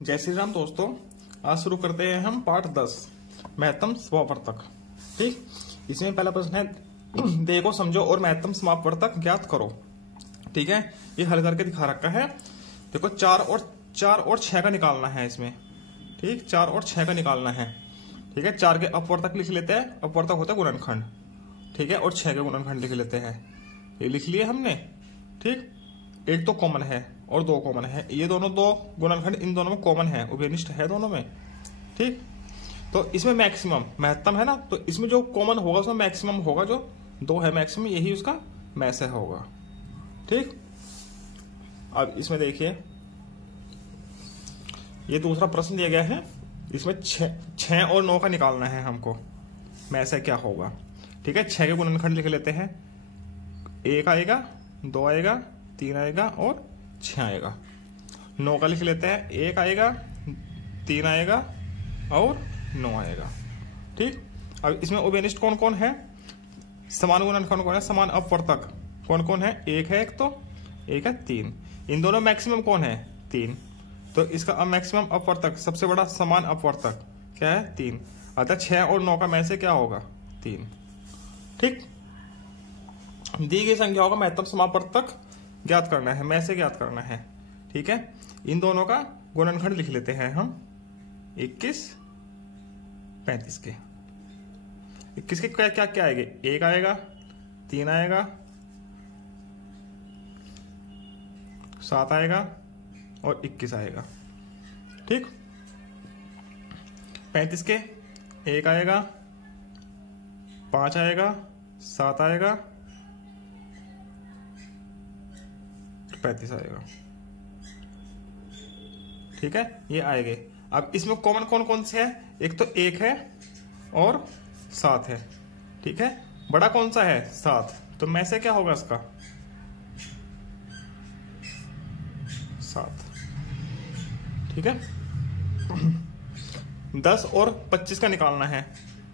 जय श्री राम दोस्तों। आज शुरू करते हैं हम पाठ 10 महत्तम समापवर्तक। ठीक, इसमें पहला प्रश्न है देखो, समझो और महत्तम समापवर्तक ज्ञात करो। ठीक है, ये हल करके दिखा रखा है। देखो 4 और 6 का निकालना है इसमें। ठीक, 4 और 6 का निकालना है। ठीक है, 4 के अपवर्तक लिख लेते हैं, अपवर्तक होता है गुणनखंड। ठीक है, और 6 के गुणनखंड लिख लेते हैं। ये लिख लिए हमने। ठीक, एक तो कॉमन है और 2 कॉमन है, ये दोनों 2 गुणनखंड इन दोनों में कॉमन है, उभयनिष्ठ है दोनों में। ठीक, तो इसमें मैक्सिमम महत्तम है ना, तो इसमें जो कॉमन होगा उसमें मैक्सिमम होगा, जो 2 है मैक्सिमम, यही उसका मैस होगा। ठीक, अब इसमें देखिए ये दूसरा प्रश्न दिया गया है, इसमें 6 और 9 का निकालना है हमको, मैस क्या होगा। ठीक है, 6 के गुणनखंड लिख लेते हैं। 1 आएगा, 2 आएगा, 3 आएगा और 6 आएगा। 9 का लिख लेते हैं। 1 आएगा, 3 आएगा और 9 आएगा। ठीक, अब इसमें उभयनिष्ठ कौन कौन है, समान गुणनखंड कौन है, समान अपवर्तक कौन कौन है, एक है, एक तो एक है 3। इन दोनों मैक्सिमम कौन है, 3। तो इसका मैक्सिमम अपवर्तक, सबसे बड़ा समान अपवर्तक क्या है, 3। अतः 6 और 9 का में से क्या होगा, 3। ठीक, दी गई संख्याओं का महत्तम समापवर्तक ज्ञात करना है, में से ज्ञात करना है। ठीक है, इन दोनों का गुणनखंड लिख लेते हैं हम। 21 35 के 21 के क्या क्या क्या आएंगे, 1 आएगा, 3 आएगा, 7 आएगा और 21 आएगा। ठीक, 35 के 1 आएगा, 5 आएगा, 7 आएगा, 35 आएगा। ठीक है, ये आएंगे। अब इसमें कॉमन कौन कौन से है, एक तो 1 है और 7 है। ठीक है, बड़ा कौन सा है, 7, तो में से क्या होगा इसका, 7। ठीक है, 10 और 25 का निकालना है।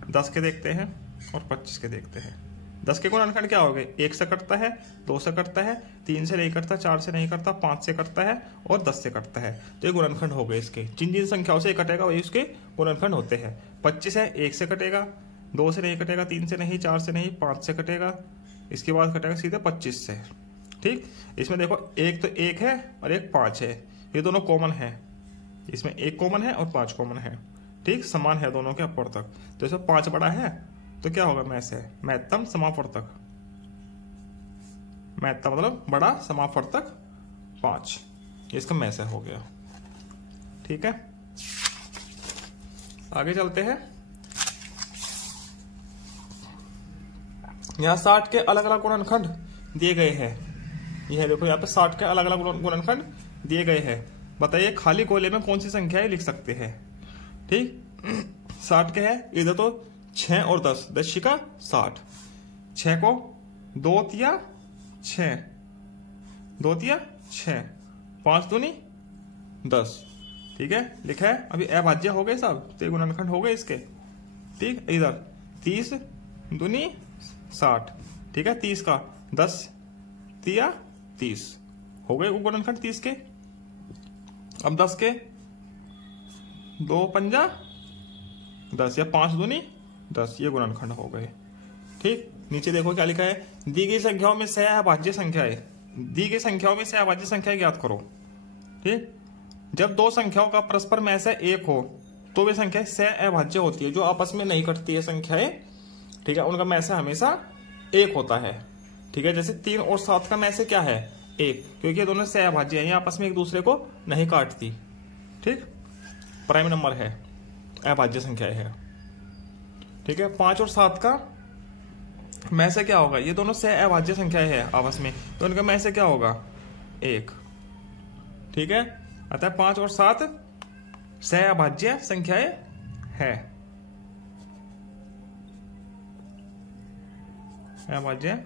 10 के देखते हैं और 25 के देखते हैं। 10 के गुणनखंड क्या हो गए, 1 से कटता है, 2 से कटता है, 3 से नहीं कटता, 4 से नहीं कटता, 5 से कटता है और 10 से कटता है। तो ये गुणनखंड हो गए इसके। जिन जिन संख्याओं से कटेगा वही उसके गुणनखंड होते हैं। 25 है, 1 से कटेगा, 2 से नहीं कटेगा, 3 से नहीं, 4 से नहीं, 5 से कटेगा, इसके बाद कटेगा सीधे 25 से। ठीक, इसमें देखो एक तो 1 है और एक 5 है, ये दोनों कॉमन है। इसमें 1 कॉमन है और 5 कॉमन है। ठीक, समान है दोनों के अपवर्तक। तो इसमें 5 बड़ा है, तो क्या होगा, में से महत्तम समापवर्तक। महत्तम मतलब बड़ा, समापवर्तक 5, इसका में से हो गया। ठीक है, आगे चलते हैं। यहां 60 के अलग अलग गुणनखंड दिए गए हैं। यह देखो यहाँ पे 60 के अलग अलग गुणनखंड दिए गए हैं। बताइए खाली गोले में कौन सी संख्याएं लिख सकते हैं। ठीक, 60 के है, इधर तो 6 और 10, 10 का 60। 6 को 2 तिया 6, 2 तिया 6, 5 दूनी 10। ठीक है, लिखा है। अभी अभाज्य हो गए सब, तो गुणनखंड हो गए इसके। ठीक, इधर 30 दूनी 60। ठीक है, 30 का 10 तिया 30 हो गए गुणनखंड 30 के। अब 10 के 2 पंजा 10 या 5 दूनी 10, ये गुणनखंड हो गए। ठीक, नीचे देखो क्या लिखा है, दी गई संख्याओं में से अभाज्य संख्याएं, दी गई संख्याओं में से अभाज्य संख्याएं ज्ञात करो। ठीक, जब 2 संख्याओं का परस्पर में से 1 हो तो वे संख्याएं से अभाज्य होती है, जो आपस में नहीं कटती है संख्याएं। ठीक है, उनका में से हमेशा 1 होता है। ठीक है, जैसे 3 और 7 का में से क्या है, 1, क्योंकि ये दोनों से अभाज्य हैं, ये आपस में एक दूसरे को नहीं काटती। ठीक, प्राइम नंबर है, अभाज्य संख्याएं है। ठीक है, 5 और 7 का में से क्या होगा, ये दोनों से अभाज्य संख्याएं हैं आपस में, तो इनका में से क्या होगा, 1। ठीक है, अतः 5 और 7 से अभाज्य संख्याएं है, अभाज्य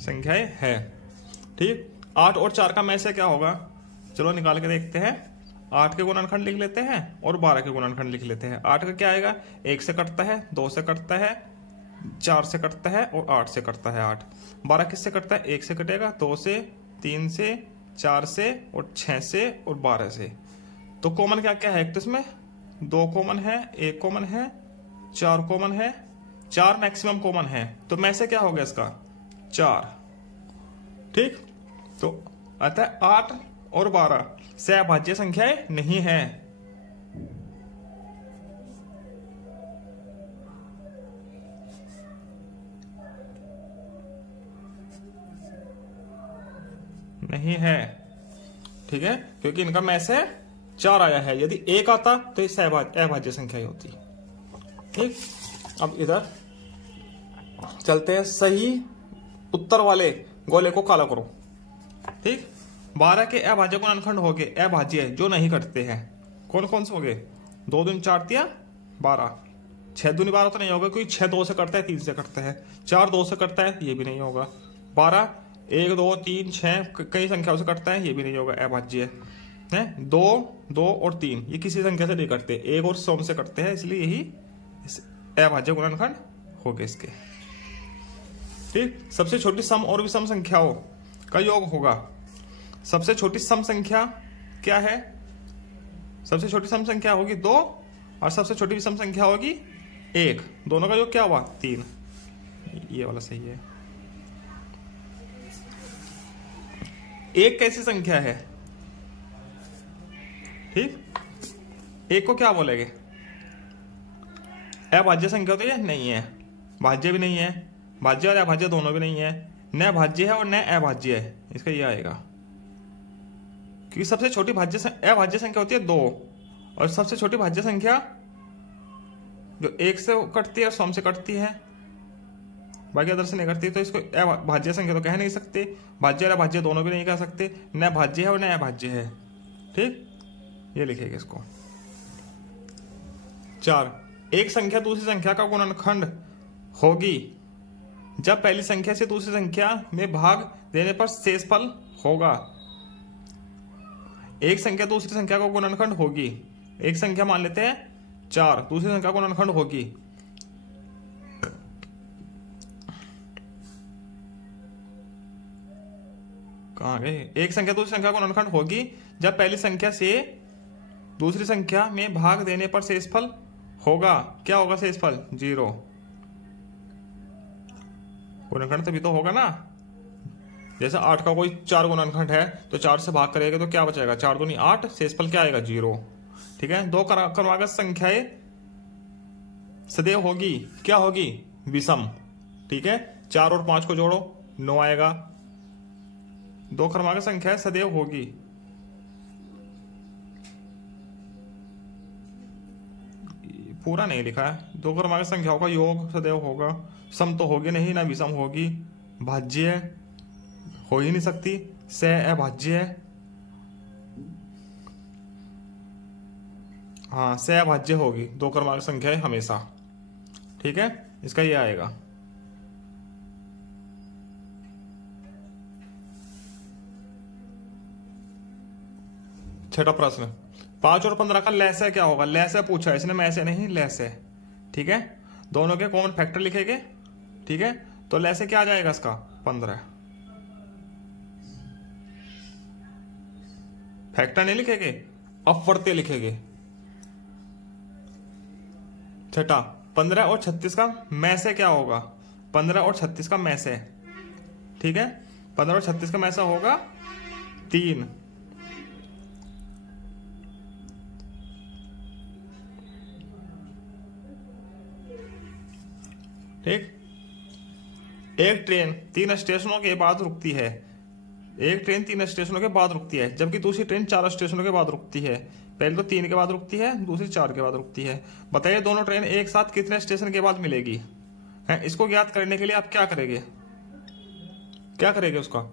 संख्याएं है। ठीक, 8 और 4 का में से क्या होगा, चलो निकाल के देखते हैं। 8 के गुणनखंड लिख लेते हैं और 12 के गुणनखंड लिख लेते हैं। 8 का क्या आएगा, 1 से कटता है, 2 से कटता है, 4 से कटता है और 8 से कटता है 8। 12 किससे कटता है, 1 से कटेगा, 2 से, 3 से, 4 से और 6 से और 12 से। तो कॉमन क्या क्या है? एक तो इसमें 2 कॉमन है, 1 कॉमन है, 4 कॉमन है, 4 मैक्सिमम कॉमन है। तो में से क्या हो गया इसका? 4। ठीक, तो अतः 8 और 12 सहभाज्य संख्याएं नहीं है। नहीं है, ठीक है, क्योंकि इनका में से 4 आया है। यदि 1 आता तो ये अभाज्य संख्या ही होती। ठीक, अब इधर चलते हैं। सही उत्तर वाले गोले को काला करो। ठीक, 12 के अभाज्य गुणनखंड हो गए अभाज्य जो नहीं कटते हैं। कौन कौन से हो गए? 2 दूनी 4 तिया 12, 6 दूनी 12 तो नहीं होगा क्योंकि 6 2 से करता है, 3 से करता है, 4 2 से करता है, ये भी नहीं होगा। 12 1 2 3 6 कई संख्याओं से करता है, ये भी नहीं होगा, अभाज्य है। 2 2 और 3 ये किसी संख्या से नहीं करते, 1 और 100 से करते हैं, इसलिए यही अभाज्य गुणनखंड हो गए इसके। ठीक, सबसे छोटी सम और विषम संख्याओं का योग होगा। सबसे छोटी सम संख्या क्या है? सबसे छोटी सम संख्या होगी 2 और सबसे छोटी विषम संख्या होगी 1। दोनों का योग क्या हुआ? 3। ये वाला सही है। 1 कैसी संख्या है? ठीक, 1 को क्या बोलेंगे? अभाज्य संख्या तो ये नहीं है, भाज्य भी नहीं है, भाज्य और अभाज्य दोनों भी नहीं है, न भाज्य है और न अभाज्य है, इसका ये आएगा। क्योंकि सबसे छोटी अभाज्य संख्या होती है 2 और सबसे छोटी भाज्य संख्या जो 1 से कटती है और 100 से कटती है, बाकी अदर से नहीं करती, तो इसको भाज्य संख्या तो कह नहीं सकते, भाज्य और अभाज्य दोनों भी नहीं कह सकते, न भाज्य है और न अभाज्य है। ठीक, ये लिखेंगे इसको। 4, एक संख्या दूसरी संख्या का गुणनखंड होगी जब पहली संख्या से दूसरी संख्या में भाग देने पर शेषफल होगा। एक संख्या दूसरी संख्या का गुणनखंड होगी। एक संख्या मान लेते हैं 4, दूसरी संख्या का गुणनखंड होगी। कहां गए? एक संख्या दूसरी संख्या का गुणनखंड होगी जब पहली संख्या से दूसरी संख्या में भाग देने पर शेषफल होगा। क्या होगा शेषफल? 0। गुणनखंड तभी तो होगा ना। जैसे 8 का कोई 4 गुणनखंड है तो 4 से भाग करेगा तो क्या बचेगा? 4 दूनी 8, शेषफल क्या आएगा? 0। ठीक है, 2 क्रमागत संख्याएं सदैव होगी। क्या होगी? विषम। ठीक है, 4 और 5 को जोड़ो 9 आएगा। 2 क्रमागत संख्याएं सदैव होगी। पूरा नहीं लिखा है। 2 क्रमागत संख्याओं का योग सदैव होगा। सम तो होगी नहीं, ना विषम होगी। भाज्य हो ही नहीं सकती, सह अभाज्य है। हाँ, सह अभाज्य होगी 2 क्रमागत संख्याएं हमेशा। ठीक है, इसका ये आएगा। छठा प्रश्न, 5 और 15 का लैसे क्या होगा? लैसे पूछा है इसने, में से नहीं, लैसे। ठीक है, दोनों के कॉमन फैक्टर लिखेंगे। ठीक है, तो लैसे क्या आ जाएगा इसका? 15। फैक्टर नहीं लिखेंगे, अपवर्त्य लिखेंगे। छठा, 15 और 36 का में से क्या होगा? 15 और 36 का में से। ठीक है, 15 और 36 का में से होगा 3। ठीक, एक ट्रेन 3 स्टेशनों के बाद रुकती है। एक ट्रेन 3 स्टेशनों के बाद रुकती है, जबकि दूसरी ट्रेन 4 स्टेशनों के बाद रुकती है। पहले तो 3 के बाद रुकती है, दूसरी 4 के बाद रुकती है। बताइए दोनों ट्रेन एक साथ कितने स्टेशन के बाद मिलेगी? है, इसको ज्ञात करने के लिए आप क्या करेंगे? क्या करेंगे? उसका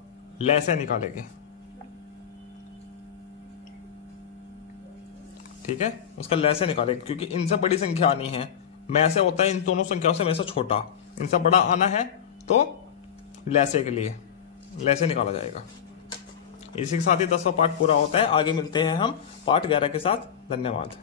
लैसे निकालेंगे। ठीक है, उसका लैसे निकालेंगे, क्योंकि इनसे बड़ी संख्या आनी है। में से होता है इन दोनों संख्याओं से में से छोटा, इनसे बड़ा आना है तो लैसे के लिए लैसे निकाला जाएगा। इसी के साथ ही 10वां पार्ट पूरा होता है। आगे मिलते हैं हम पार्ट 11 के साथ। धन्यवाद।